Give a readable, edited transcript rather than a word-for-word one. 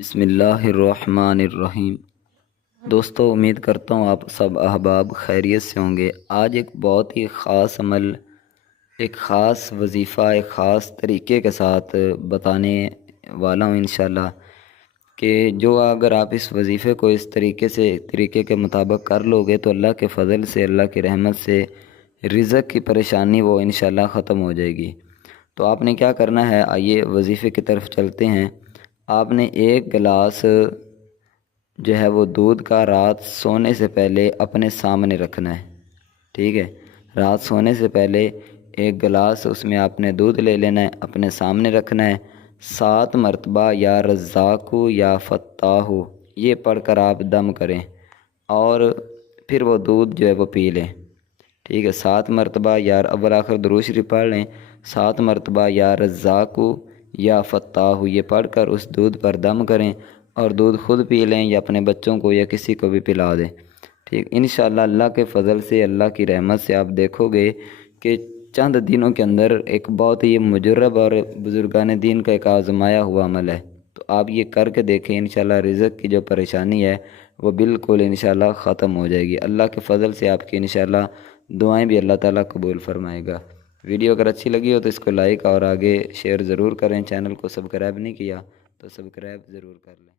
بسم اللہ الرحمن الرحیم۔ دوستو، امید کرتا ہوں آپ سب احباب خیریت سے ہوں گے۔ آج ایک بہت ہی خاص عمل، ایک خاص وظیفہ، ایک خاص طریقے کے ساتھ بتانے والا ہوں انشاءاللہ، کہ جو اگر آپ اس وظیفے کو اس طریقے کے مطابق کر لو گے تو اللہ کے فضل سے، اللہ کی رحمت سے رزق کی پریشانی وہ انشاءاللہ ختم ہو جائے گی۔ تو آپ نے کیا کرنا ہے، آئیے وظیفے کی طرف چلتے ہیں۔ آپ نے ایک گلاس جو ہے وہ دودھ کا رات سونے سے پہلے اپنے سامنے رکھنا ہے، ٹھیک ہے۔ رات سونے سے پہلے ایک گلاس اس میں آپ نے دودھ لے لینا ہے، اپنے سامنے رکھنا ہے۔ 7 مرتبہ یا رزاق یا فتاح یہ پڑھ کر آپ دم کریں، اور پھر وہ دودھ جو ہے وہ پی لیں، ٹھیک ہے۔ 7 مرتبہ یا اول آخر درود شریف پڑھ لیں۔ 7 مرتبہ یا رزاق یا فتاح یہ پڑھ کر اس دودھ پر دم کریں، اور دودھ خود پی لیں یا اپنے بچوں کو یا کسی کو بھی پلا دیں، ٹھیک۔ انشاءاللہ اللہ کے فضل سے، اللہ کی رحمت سے آپ دیکھو گے کہ چند دنوں کے اندر ایک بہت ہی مجرب اور بزرگان دین کا ایک آزمایا ہوا عمل ہے۔ تو آپ یہ کر کے دیکھیں، انشاءاللہ رزق کی جو پریشانی ہے وہ بالکل انشاءاللہ ختم ہو جائے گی۔ اللہ کے فضل سے آپ کی انشاءاللہ دعائیں بھی اللہ تعالیٰ قبول فرمائے گا۔ ویڈیو اگر اچھی لگی ہو تو اس کو لائک اور آگے شیئر ضرور کریں۔ چینل کو سبسکرائب نہیں کیا تو سبسکرائب ضرور کر لیں۔